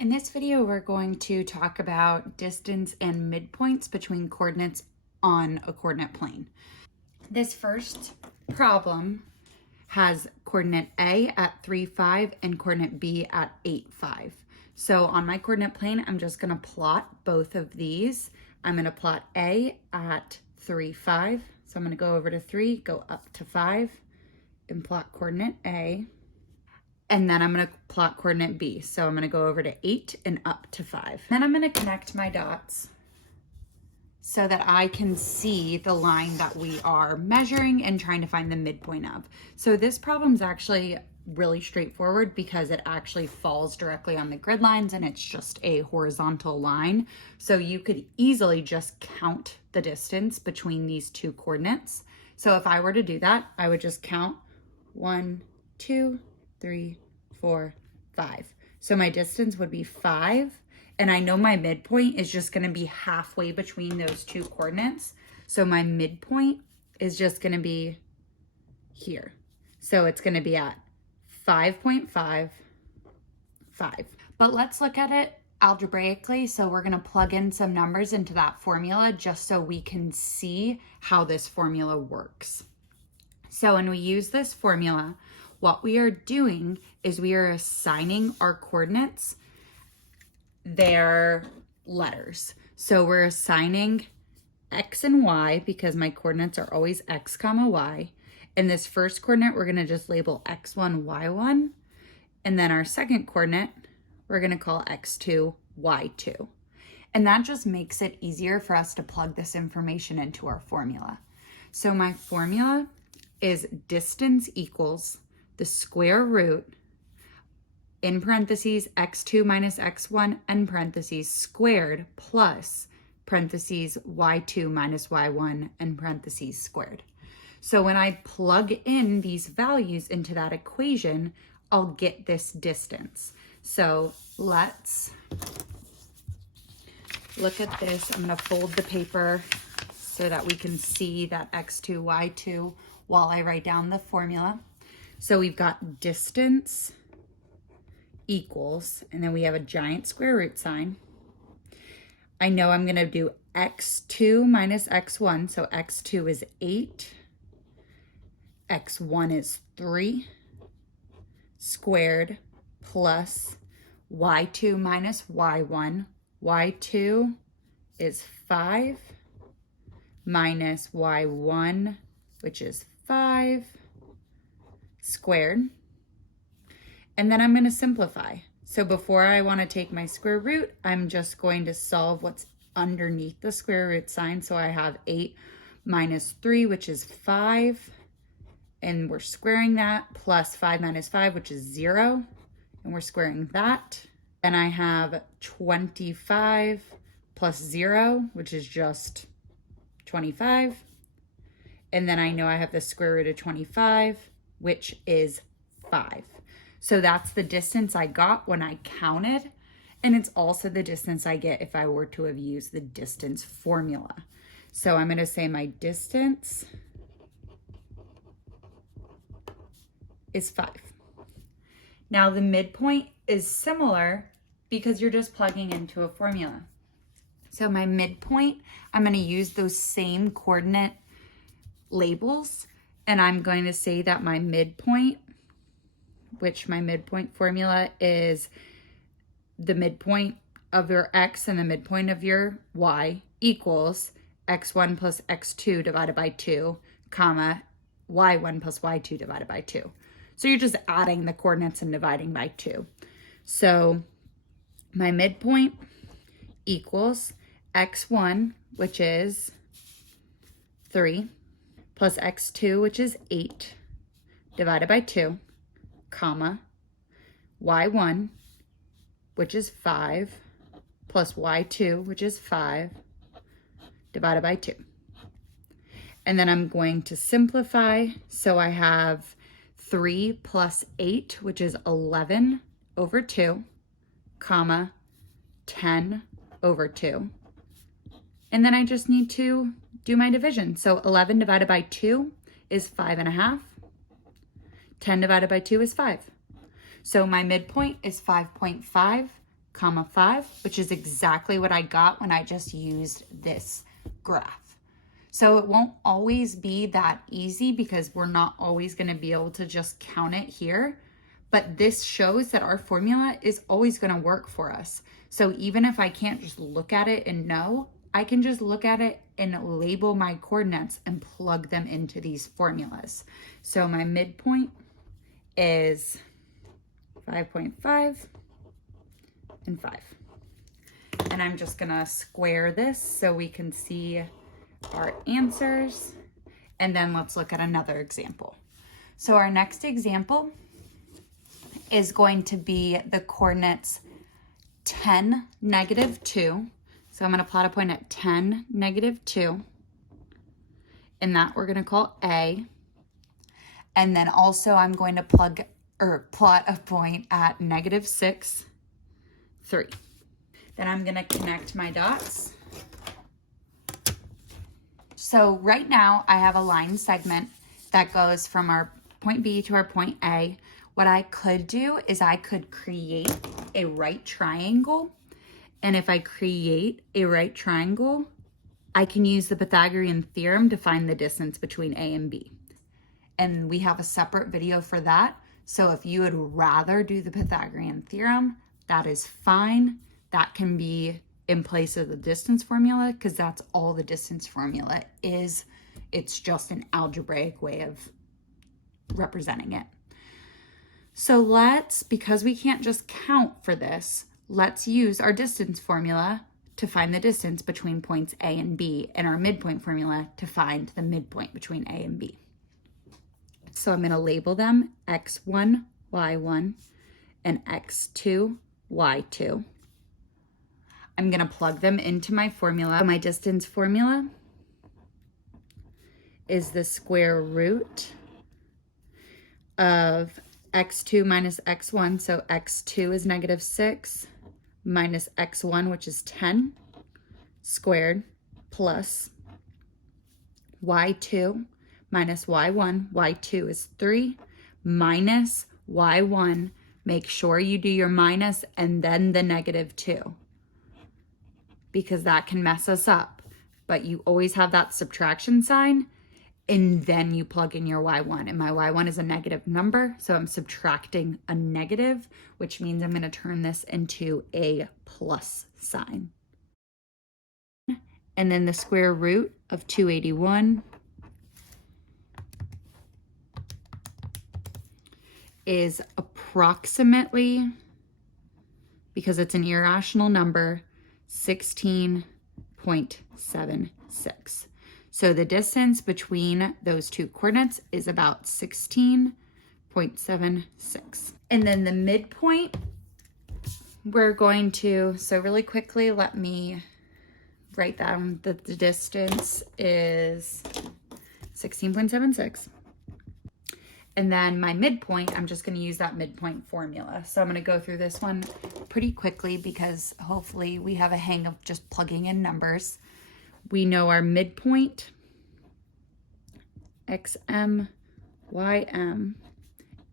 In this video, we're going to talk about distance and midpoints between coordinates on a coordinate plane. This first problem has coordinate A at 3, 5 and coordinate B at 8, 5. So on my coordinate plane, I'm just going to plot both of these. I'm going to plot A at 3, 5. So I'm going to go over to 3, go up to 5, and plot coordinate A. And then I'm going to plot coordinate B. So I'm going to go over to 8 and up to 5. Then I'm going to connect my dots so that I can see the line that we are measuring and trying to find the midpoint of. So this problem is actually really straightforward because it actually falls directly on the grid lines and it's just a horizontal line. So you could easily just count the distance between these two coordinates. So if I were to do that, I would just count 1, 2, 3, 4, 5. So my distance would be 5. And I know my midpoint is just going to be halfway between those two coordinates. So my midpoint is just going to be here. So it's going to be at 5.5, 5. But let's look at it algebraically. So we're going to plug in some numbers into that formula just so we can see how this formula works. So when we use this formula, what we are doing is we are assigning our coordinates their letters. So we're assigning X and Y because my coordinates are always X comma Y. In this first coordinate, we're gonna just label X1, Y1. And then our second coordinate, we're gonna call X2, Y2. And that just makes it easier for us to plug this information into our formula. So my formula is distance equals the square root in parentheses x2 minus x1 end parentheses squared plus parentheses y2 minus y1 end parentheses squared. So when I plug in these values into that equation, I'll get this distance. So let's look at this. I'm going to fold the paper so that we can see that x2, y2 while I write down the formula. So we've got distance equals, and then we have a giant square root sign. I know I'm going to do x2 minus x1. So x2 is 8. x1 is 3 squared plus y2 minus y1. y2 is 5 minus y1, which is 5 squared. And then I'm going to simplify. So before I want to take my square root, I'm just going to solve what's underneath the square root sign. So I have 8 minus 3, which is 5. And we're squaring that, plus 5 minus 5, which is 0. And we're squaring that. And I have 25 plus 0, which is just 25. And then I know I have the square root of 25, which is 5. So that's the distance I got when I counted. And it's also the distance I get if I were to have used the distance formula. So I'm going to say my distance is 5. Now the midpoint is similar because you're just plugging into a formula. So my midpoint, I'm going to use those same coordinate labels, and I'm going to say that my midpoint, which my midpoint formula is the midpoint of your X and the midpoint of your Y, equals X1 plus X2 divided by 2, comma, Y1 plus Y2 divided by 2. So you're just adding the coordinates and dividing by 2. So my midpoint equals X1, which is 3, plus x2, which is 8, divided by 2, comma, y1, which is 5, plus y2, which is 5, divided by 2. And then I'm going to simplify. So I have 3 plus 8, which is 11 over 2, comma, 10 over 2. And then I just need to do my division. So 11 divided by 2 is 5.5. 10 divided by 2 is 5. So my midpoint is 5.5, comma 5, which is exactly what I got when I just used this graph. So it won't always be that easy because we're not always going to be able to just count it here. But this shows that our formula is always going to work for us. So even if I can't just look at it and know, I can just look at it and label my coordinates and plug them into these formulas. So my midpoint is 5.5 and 5. And I'm just gonna square this so we can see our answers. And then let's look at another example. So our next example is going to be the coordinates 10, -2. So I'm going to plot a point at 10, -2. And that we're going to call A. And then also I'm going to plot a point at -6, 3. Then I'm going to connect my dots. So right now I have a line segment that goes from our point B to our point A. What I could do is I could create a right triangle. And if I create a right triangle, I can use the Pythagorean theorem to find the distance between A and B. And we have a separate video for that. So if you would rather do the Pythagorean theorem, that is fine. That can be in place of the distance formula because that's all the distance formula is. It's just an algebraic way of representing it. So because we can't just count for this, let's use our distance formula to find the distance between points A and B and our midpoint formula to find the midpoint between A and B. So I'm going to label them x1, y1, and x2, y2. I'm going to plug them into my formula. My distance formula is the square root of x2 minus x1, so x2 is -6, minus x1, which is 10, squared, plus y2 minus y1, y2 is 3, minus y1, make sure you do your minus and then the -2, because that can mess us up, but you always have that subtraction sign, and then you plug in your y1, and my y1 is a negative number, so I'm subtracting a negative, which means I'm going to turn this into a plus sign. And then the square root of 281 is approximately, because it's an irrational number, 16.76. So the distance between those two coordinates is about 16.76. And then the midpoint, we're going to, so really quickly, let me write down that the distance is 16.76. And then my midpoint, I'm just going to use that midpoint formula. So I'm going to go through this one pretty quickly because hopefully we have a hang of just plugging in numbers. We know our midpoint, xm, ym,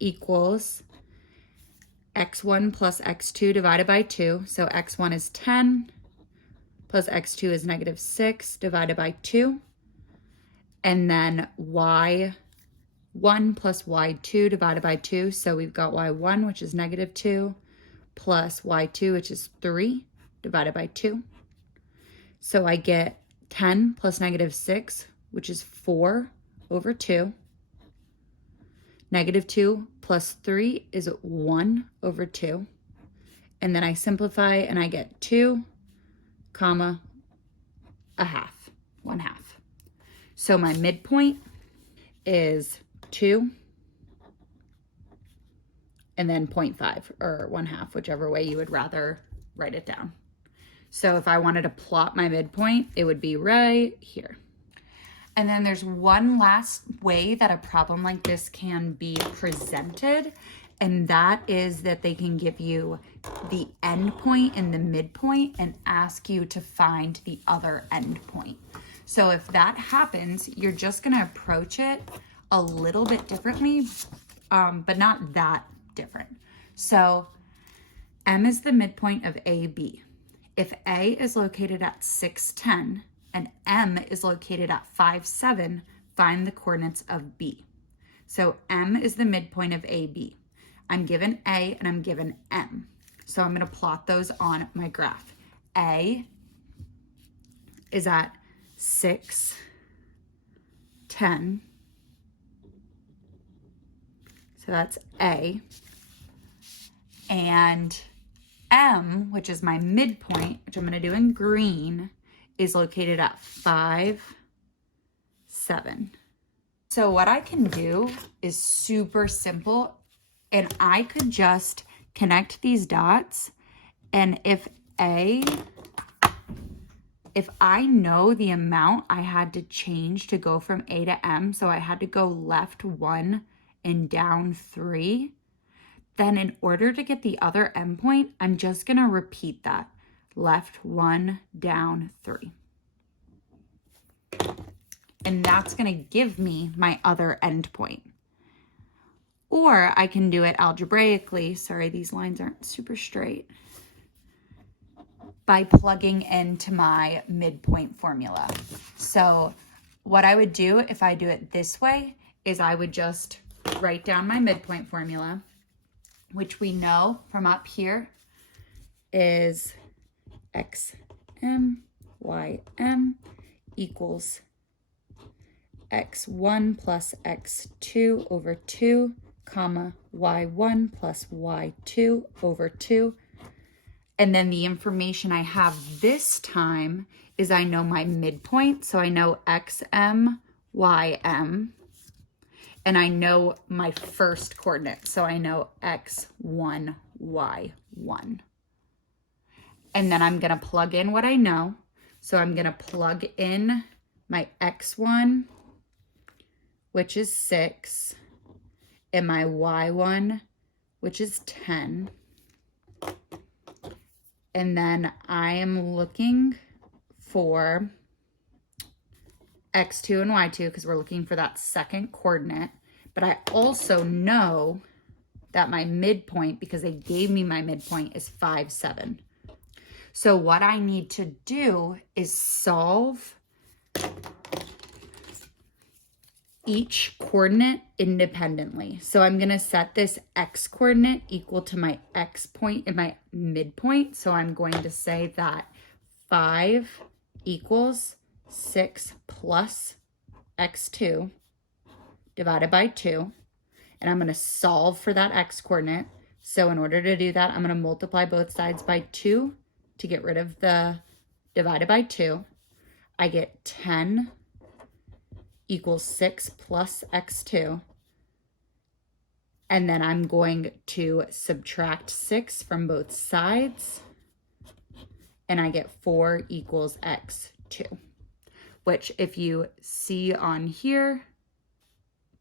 equals x1 plus x2 divided by 2. So x1 is 10, plus x2 is -6 divided by 2. And then y1 plus y2 divided by 2. So we've got y1, which is -2, plus y2, which is 3 divided by 2. So I get 10 plus -6, which is 4 over 2. -2 plus 3 is 1 over 2. And then I simplify and I get 2, comma, a half, 1/2. So my midpoint is 2 and then 0.5 or 1/2, whichever way you would rather write it down. So if I wanted to plot my midpoint, it would be right here. And then there's one last way that a problem like this can be presented, and that is that they can give you the end point and the midpoint and ask you to find the other end point. So if that happens, you're just going to approach it a little bit differently, but not that different. So M is the midpoint of AB. If A is located at 610 and M is located at 57, find the coordinates of B. So M is the midpoint of AB. I'm given A and I'm given M. So I'm going to plot those on my graph. A is at 6, 10. So that's A. And M, which is my midpoint, which I'm going to do in green, is located at 5, 7. So what I can do is super simple, and I could just connect these dots, and if I know the amount I had to change to go from A to M, so I had to go left 1 and down 3, then in order to get the other endpoint, I'm just going to repeat that. Left 1, down 3. And that's going to give me my other endpoint. Or I can do it algebraically. Sorry, these lines aren't super straight. By plugging into my midpoint formula. So what I would do if I do it this way is I would just write down my midpoint formula, which we know from up here is xm, ym equals x1 plus x2 over 2, comma, y1 plus y2 over 2. And then the information I have this time is I know my midpoint, so I know xm, ym, and I know my first coordinate, so I know x1, y1. And then I'm going to plug in what I know. So I'm going to plug in my x1, which is 6, and my y1, which is 10. And then I am looking for x2 and y2 because we're looking for that second coordinate. But I also know that my midpoint, because they gave me my midpoint, is 5, 7. So what I need to do is solve each coordinate independently. So I'm going to set this x coordinate equal to my x point and my midpoint. So I'm going to say that 5 equals 6 plus x2 divided by 2. And I'm going to solve for that x coordinate. So in order to do that, I'm going to multiply both sides by 2 to get rid of the divided by 2. I get 10 equals 6 plus x2. And then I'm going to subtract 6 from both sides. And I get 4 equals x2. Which if you see on here,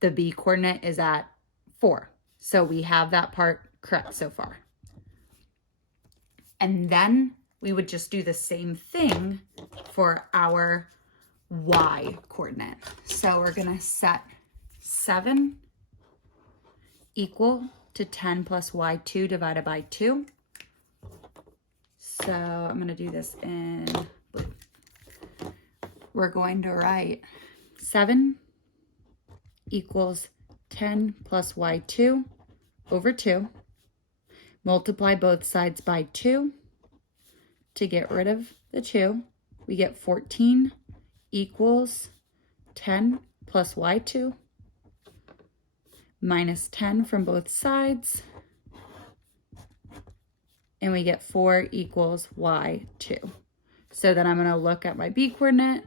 the B coordinate is at 4. So we have that part correct so far. And then we would just do the same thing for our y coordinate. So we're going to set 7 equal to 10 plus y2 divided by 2. So I'm going to do this in blue. We're going to write 7 equals 10 plus y2 over 2. Multiply both sides by 2 to get rid of the 2. We get 14 equals 10 plus y2 minus 10 from both sides. And we get 4 equals y2. So then I'm going to look at my B coordinate.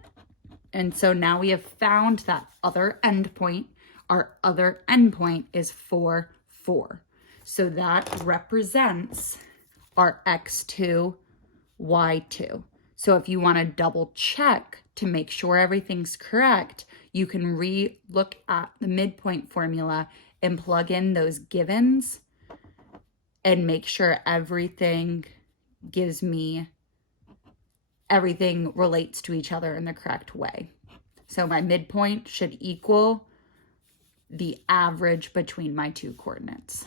And so now we have found that other endpoint. Our other endpoint is 4, 4. So that represents our x2, y2. So if you want to double check to make sure everything's correct, you can re-look at the midpoint formula and plug in those givens and make sure everything gives me, everything relates to each other in the correct way. So my midpoint should equal the average between my two coordinates.